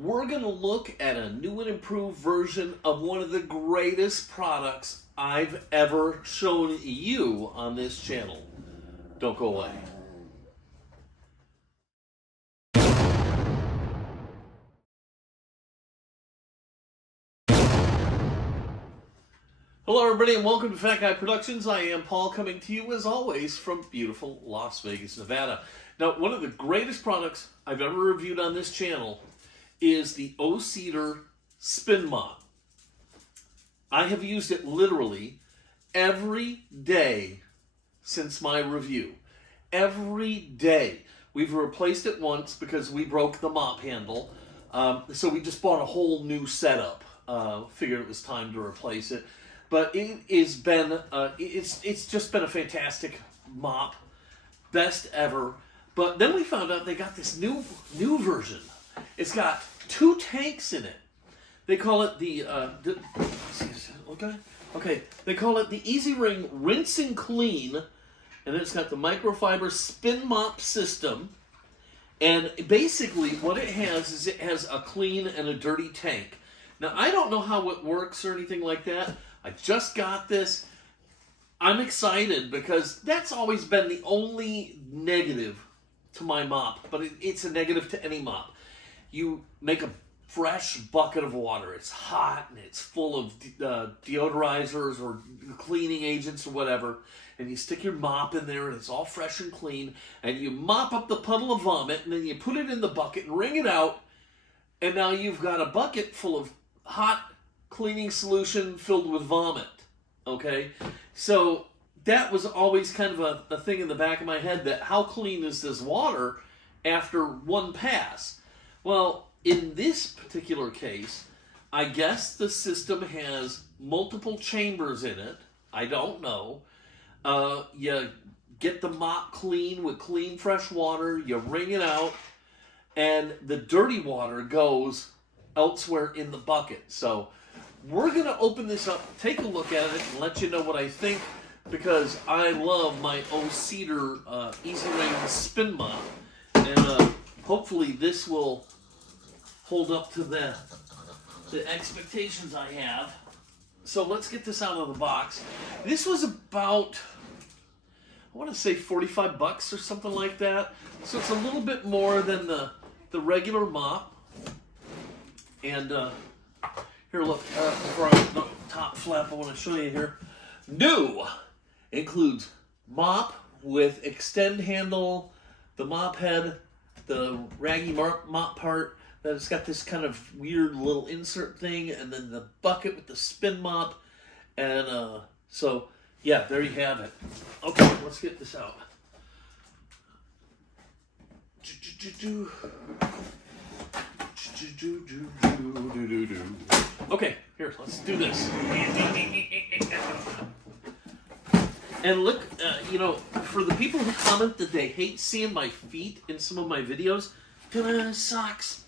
we're going to look at a new and improved version of one of the greatest products I've ever shown you on this channel. Don't go away. Hello everybody and welcome to Fat Guy Productions. I am Paul, coming to you as always from beautiful Las Vegas, Nevada. Now, one of the greatest products I've ever reviewed on this channel is the O'Cedar Spin Mop. I have used it literally every day since my review. Every day. We've replaced it once because we broke the mop handle. So we just bought a whole new setup. Figured it was time to replace it. But it has been, it's just been a fantastic mop. Best ever. But then we found out they got this new version. It's got 2 tanks in it. They call it they call it the Easy Ring Rinse and Clean. And it's got the microfiber spin mop system. And basically what it has is it has a clean and a dirty tank. Now, I don't know how it works or anything like that. I just got this. I'm excited because that's always been the only negative to my mop, but it's a negative to any mop. You make a fresh bucket of water. It's hot and it's full of deodorizers or cleaning agents or whatever, and you stick your mop in there and it's all fresh and clean, and you mop up the puddle of vomit, and then you put it in the bucket and wring it out, and now you've got a bucket full of hot cleaning solution filled with vomit. Okay, so that was always kind of a thing in the back of my head, that how clean is this water after one pass? Well, in this particular case, I guess the system has multiple chambers in it. I don't know. You get the mop clean with clean fresh water, you wring it out, and the dirty water goes elsewhere in the bucket. So we're going to open this up, take a look at it, and let you know what I think, because I love my O'Cedar Easy Ring Spin Mop, and hopefully this will hold up to the expectations I have. So let's get this out of the box. This was about, I want to say $45 or something like that. So it's a little bit more than the regular mop. And here, look, before I open the top flap, I want to show you here. New includes mop with extend handle, the mop head, the raggy mop part, that it's got this kind of weird little insert thing, and then the bucket with the spin mop. And so, yeah, there you have it. Okay, let's get this out. Okay, here, let's do this. And look, for the people who comment that they hate seeing my feet in some of my videos, socks.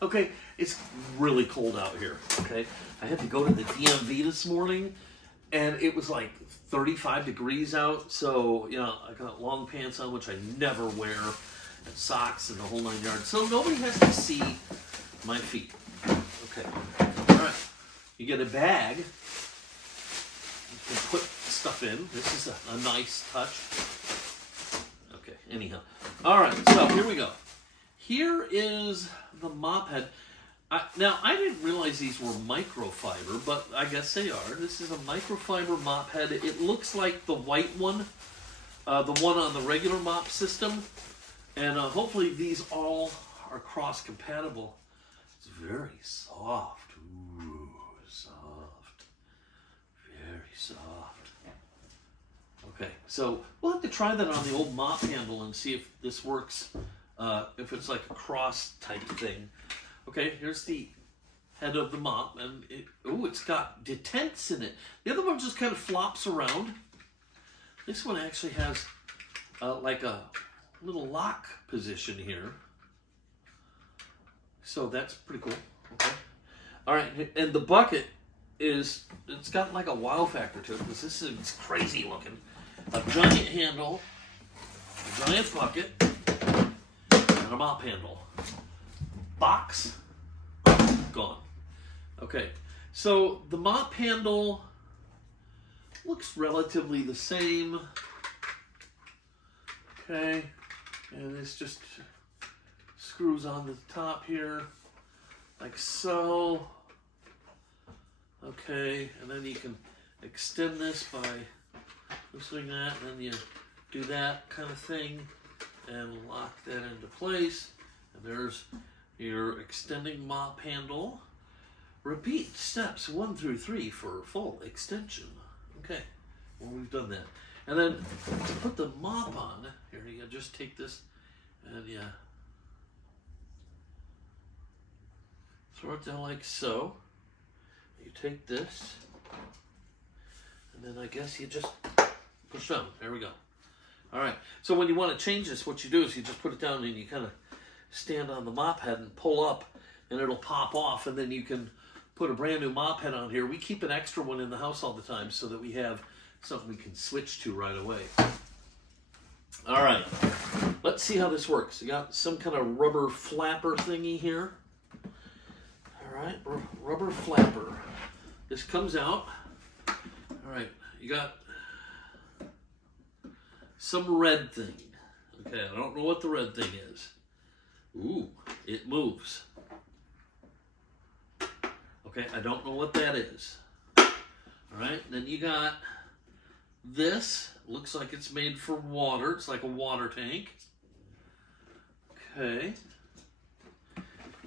Okay, it's really cold out here, okay? I had to go to the DMV this morning, and it was like 35 degrees out, so, I got long pants on, which I never wear, and socks and the whole 9 yards, so nobody has to see my feet. Okay, all right. You get a bag. You can put stuff in. This is a nice touch. Okay, anyhow. All right, so here we go. Here is the mop head. Now, I didn't realize these were microfiber, but I guess they are. This is a microfiber mop head. It looks like the white one, the one on the regular mop system. And hopefully these all are cross-compatible. It's very soft. Ooh, soft. Very soft. Okay, so we'll have to try that on the old mop handle and see if this works, if it's like a cross type thing. Okay, here's the head of the mop, and it's got detents in it. The other one just kind of flops around. This one actually has like a little lock position here. So that's pretty cool. Okay. All right, and the bucket it's got like a wow factor to it, because it's crazy looking. A giant handle, a giant bucket, and a mop handle. box, gone. Okay, so the mop handle looks relatively the same. Okay, and this just screws on the top here, like so. Okay, and then you can extend this by loosening that, and then you do that kind of thing and lock that into place. And there's your extending mop handle. Repeat steps 1 through 3 for full extension. Okay, well, we've done that. And then to put the mop on, here you just take this and you throw it down like so. You take this, and then I guess you just push down. There we go. All right, so when you want to change this, what you do is you just put it down and you kind of stand on the mop head and pull up, and it'll pop off, and then you can put a brand new mop head on here. We keep an extra one in the house all the time so that we have something we can switch to right away. All right, let's see how this works. You got some kind of rubber flapper thingy here. All right, rubber flapper. This comes out. All right, you got some red thing. Okay, I don't know what the red thing is. Ooh, it moves. Okay, I don't know what that is. All right, then you got this. Looks like it's made for water. It's like a water tank. Okay.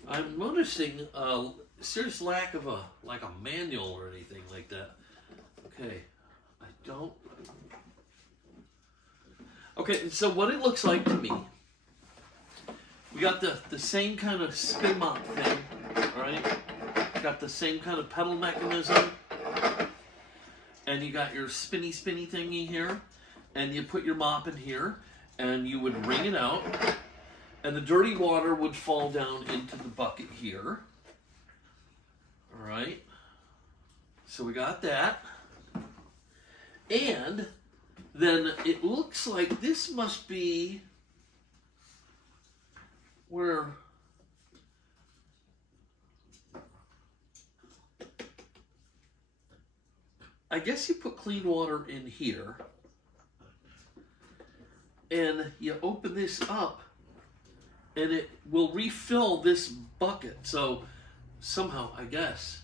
I'm noticing a serious lack of a manual or anything like that. Okay, I don't. Okay, so what it looks like to me, we got the same kind of spin mop thing, all right? Got the same kind of pedal mechanism, and you got your spinny thingy here, and you put your mop in here, and you would wring it out, and the dirty water would fall down into the bucket here. All right, so we got that, and then it looks like this must be where I guess you put clean water in here, and you open this up, and it will refill this bucket. So somehow, I guess,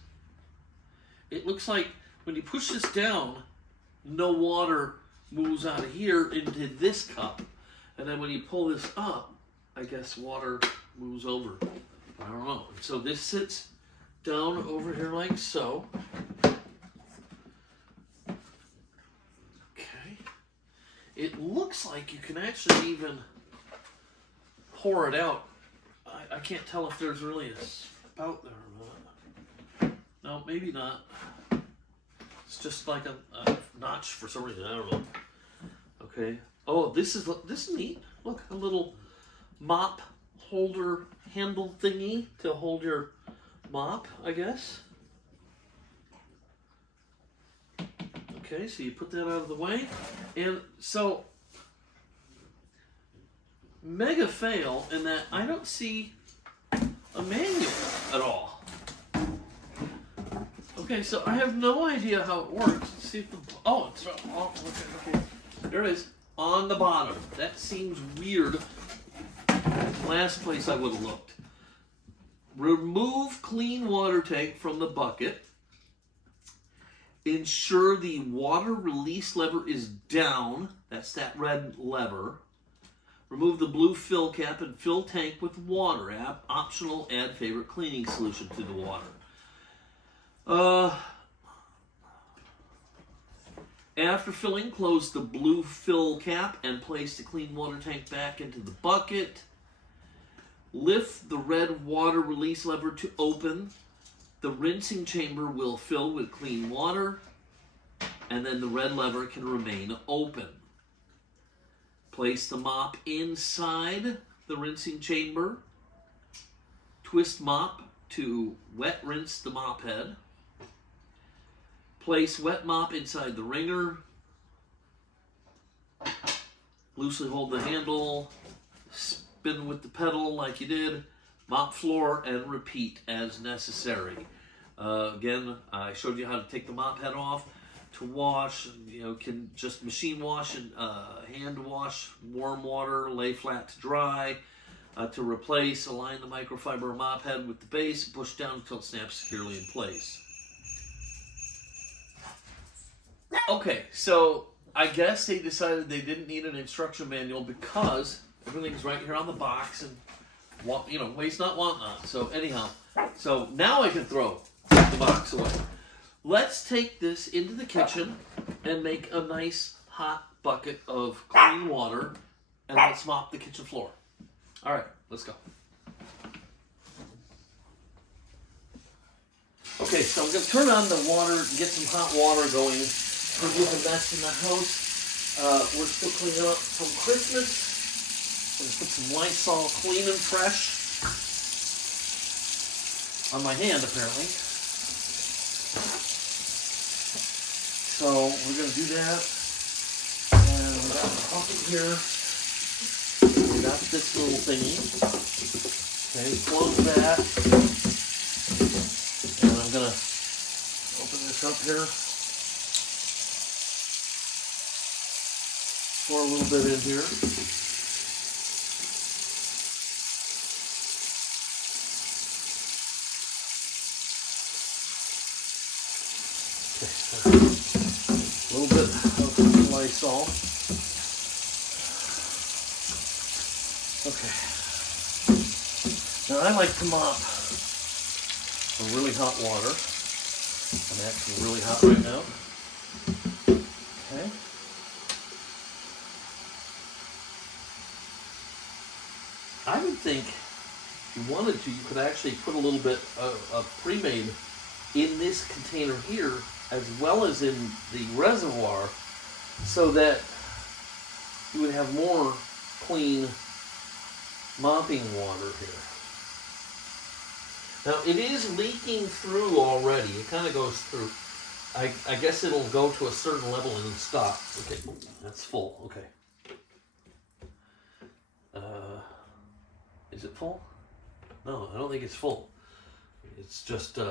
it looks like when you push this down, no water moves out of here into this cup. And then when you pull this up, I guess water moves over. I don't know. So this sits down over here like so. Okay. It looks like you can actually even pour it out. I can't tell if there's really a spout there or not. No, maybe not. It's just like a notch for some reason. I don't know. Okay. Oh, this is neat. Look, a little mop holder handle thingy to hold your mop, I guess. Okay, so you put that out of the way. And so, mega fail in that I don't see a manual at all. Okay, so I have no idea how it works. Let's see if the okay. There it is on the bottom. That seems weird. Last place I would have looked. Remove clean water tank from the bucket. Ensure the water release lever is down. That's that red lever. Remove the blue fill cap and fill tank with water. Optional, add favorite cleaning solution to the water. After filling, close the blue fill cap and place the clean water tank back into the bucket. Lift the red water release lever to open. The rinsing chamber will fill with clean water, and then the red lever can remain open. Place the mop inside the rinsing chamber. Twist mop to wet rinse the mop head. Place wet mop inside the wringer. Loosely hold the handle. Spin with the pedal like you did. Mop floor and repeat as necessary. Again, I showed you how to take the mop head off. To wash, you know, can just machine wash and hand wash, warm water, lay flat to dry. To replace, align the microfiber mop head with the base, push down until it snaps securely in place. Okay, so I guess they decided they didn't need an instruction manual because everything's right here on the box and, you know, waste not, want not. So anyhow, so now I can throw the box away. Let's take this into the kitchen and make a nice hot bucket of clean water and let's mop the kitchen floor. All right, let's go. Okay, so I'm going to turn on the water and get some hot water going. Forgive the mess in the house. We're still cleaning up from Christmas. I'm going to put some Lysol clean and fresh on my hand, apparently. So we're going to do that. And we got the bucket here. We got this little thingy. Okay, close that. And I'm going to open this up here. Pour a little bit in here. Okay. A little bit of Lysol. Okay. Now I like to mop with really hot water. I'm actually really hot right now. Okay. I would think if you wanted to, you could actually put a little bit of pre-made in this container here as well as in the reservoir so that you would have more clean mopping water here. Now it is leaking through already. It kind of goes through. I guess it'll go to a certain level and then stop. Okay, that's full. Okay. Is it full? No, I don't think it's full. It's just it's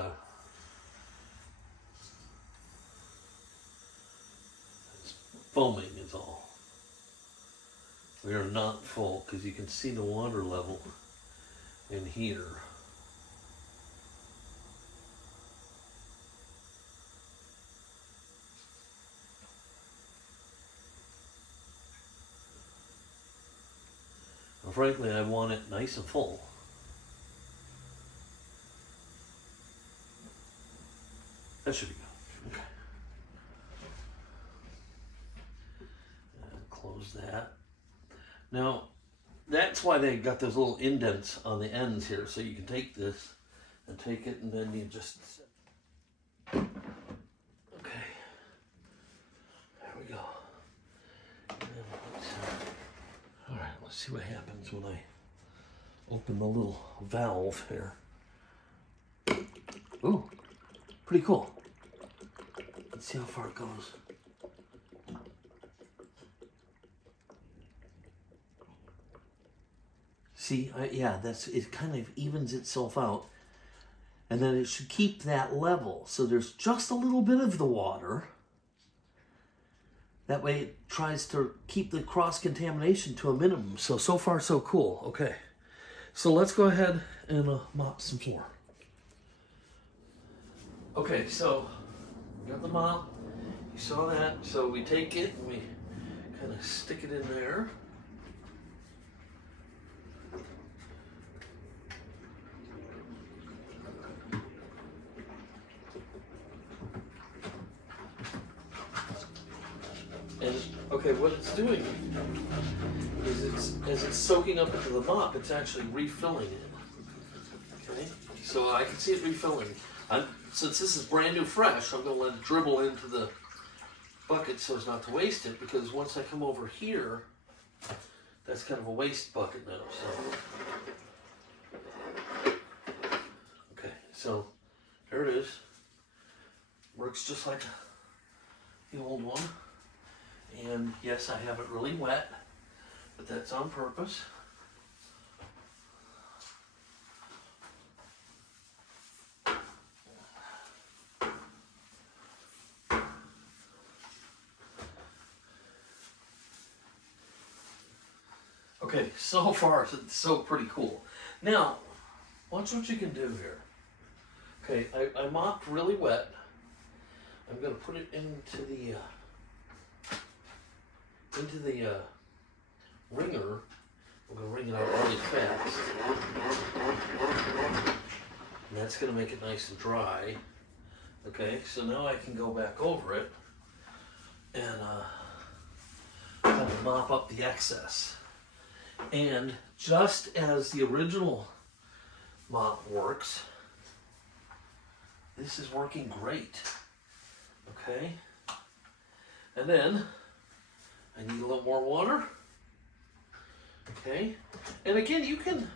foaming is all. We are not full because you can see the water level in here. Well, frankly, I want it nice and full. That should be good. Okay. And close that. Now, that's why they got those little indents on the ends here, so you can take this and take it, and then you just. Okay. There we go. All right, let's see what happens when I open the little valve here. Ooh, pretty cool. Let's see how far it goes. See, yeah, it kind of evens itself out. And then it should keep that level. So there's just a little bit of the water. That way it tries to keep the cross-contamination to a minimum. So far, so cool. Okay. So let's go ahead and mop some floor. Okay, so we got the mop. You saw that. So we take it and we kind of stick it in there. And okay, what it's doing is as it's soaking up into the mop, it's actually refilling it. Okay, so I can see it refilling. Since this is brand new fresh, I'm going to let it dribble into the bucket so as not to waste it, because once I come over here, that's kind of a waste bucket now. So okay, so there it is. Works just like the old one. And yes, I have it really wet, but that's on purpose. Okay, so far it's so pretty cool. Now, watch what you can do here. Okay, I mopped really wet. I'm going to put it into the wringer. I'm going to wring it out really fast. And that's going to make it nice and dry. Okay, so now I can go back over it and kind of mop up the excess. And just as the original mop works, this is working great. Okay, and then I need a little more water. Okay, and again, you can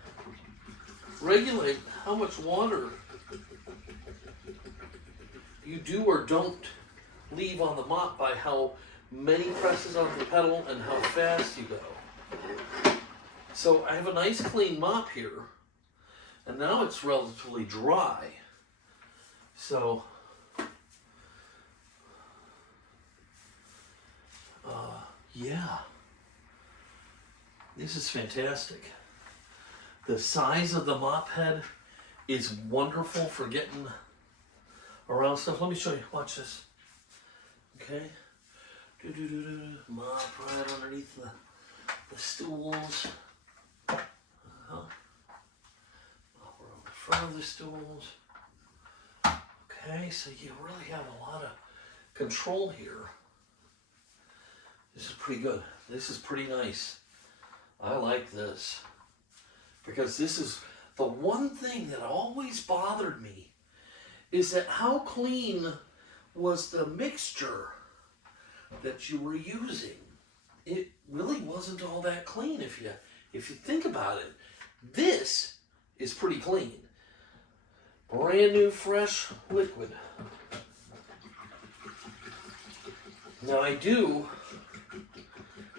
regulate how much water you do or don't leave on the mop by how many presses on the pedal and how fast you go. So I have a nice clean mop here, and now it's relatively dry. So yeah, this is fantastic. The size of the mop head is wonderful for getting around stuff. Let me show you. Watch this. Okay. Mop right underneath the stools. Mop around the front of the stools. Okay, so you really have a lot of control here. This is pretty good. This is pretty nice. I like this. Because this is the one thing that always bothered me, is that how clean was the mixture that you were using. It really wasn't all that clean if you think about it. This is pretty clean. Brand new fresh liquid. Now I do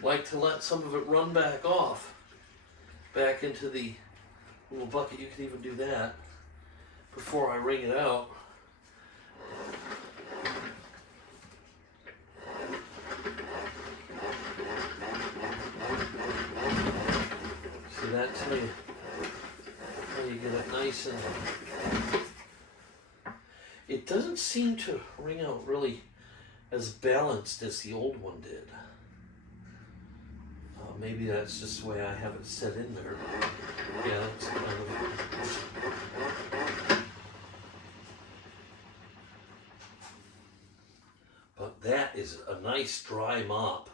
like to let some of it run back off, back into the little bucket. You can even do that before I wring it out. See, that's how you get it nice and... It doesn't seem to wring out really as balanced as the old one did. Maybe that's just the way I have it set in there. Yeah, that's kind of... But that is a nice dry mop,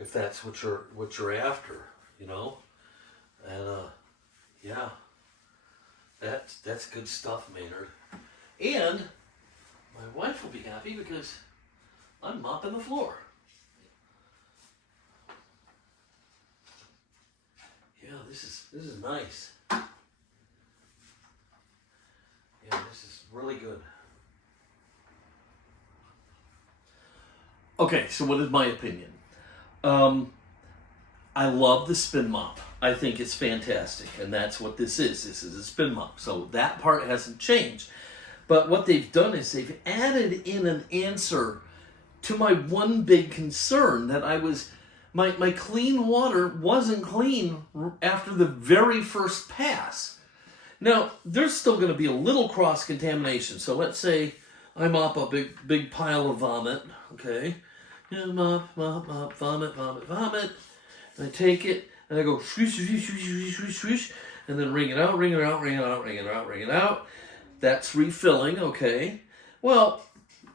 if that's what you're after, you know. And yeah, that's good stuff, Maynard. And my wife will be happy because I'm mopping the floor. Yeah, this is nice. Yeah, this is really good. Okay, so what is my opinion? I love the spin mop. I think it's fantastic, and that's what this is. This is a spin mop, so that part hasn't changed. But what they've done is they've added in an answer to my one big concern that my clean water wasn't clean after the very first pass. Now, there's still going to be a little cross-contamination. So let's say I mop a big pile of vomit, okay? Yeah, mop, vomit. And I take it, and I go swoosh, swoosh, swoosh, swoosh, swoosh, swoosh, and then wring it out, wring it out, wring it out, wring it out, wring it out. That's refilling, okay? Well,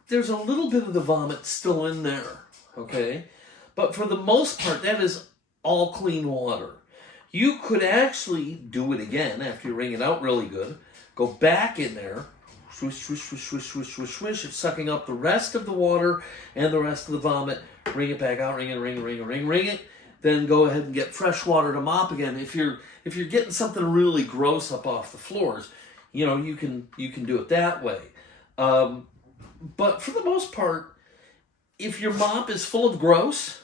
there's a little bit of the vomit still in there, okay? But for the most part, that is all clean water. You could actually do it again after you wring it out really good. Go back in there, swish, swish, swish, swish, swish, swish, swish. It's sucking up the rest of the water and the rest of the vomit. Wring it back out, wring it. Then go ahead and get fresh water to mop again. If you're getting something really gross up off the floors, you know, you can do it that way. But for the most part, if your mop is full of gross,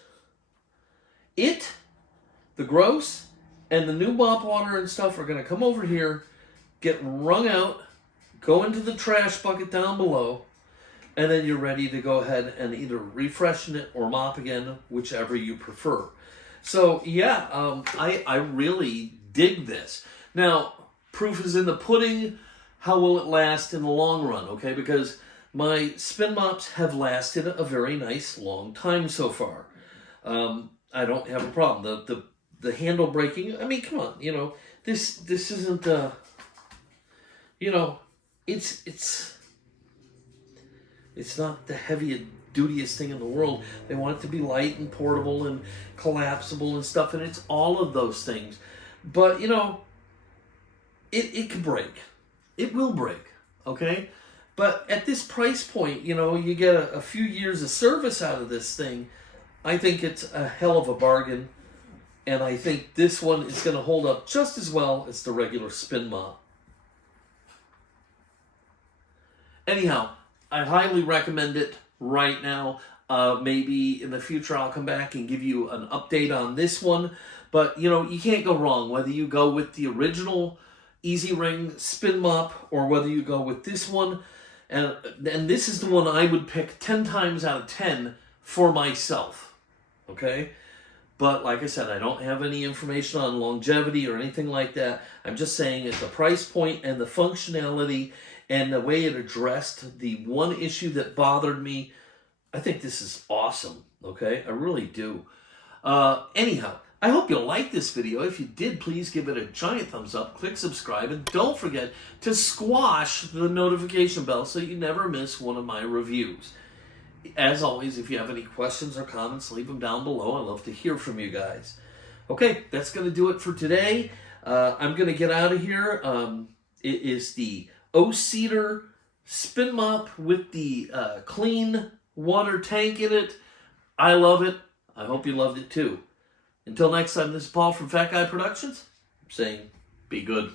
the gross and the new mop water and stuff are going to come over here, get wrung out, go into the trash bucket down below, and then you're ready to go ahead and either refreshen it or mop again, whichever you prefer. So yeah, I really dig this. Now, proof is in the pudding. How will it last in the long run? Okay, because my spin mops have lasted a very nice long time so far. I don't have a problem. The handle breaking. I mean, come on, this isn't it's not the heaviest, dutiest thing in the world. They want it to be light and portable and collapsible and stuff, and it's all of those things. But it can break. It will break. Okay. But at this price point, you get a few years of service out of this thing. I think it's a hell of a bargain. And I think this one is going to hold up just as well as the regular spin mop. Anyhow, I highly recommend it right now. Maybe in the future I'll come back and give you an update on this one. But, you can't go wrong whether you go with the original Easy Ring Spin Mop or whether you go with this one. And this is the one I would pick 10 times out of 10 for myself. Okay? But like I said, I don't have any information on longevity or anything like that. I'm just saying at the price point and the functionality and the way it addressed the one issue that bothered me, I think this is awesome. Okay? I really do. Anyhow, I hope you liked this video. If you did, please give it a giant thumbs up, click subscribe, and don't forget to squash the notification bell so you never miss one of my reviews. As always, if you have any questions or comments, leave them down below. I love to hear from you guys. Okay, that's going to do it for today. I'm going to get out of here. It is the O'Cedar Spin Mop with the clean water tank in it. I love it. I hope you loved it too. Until next time, this is Paul from Fat Guy Productions. I'm saying, be good.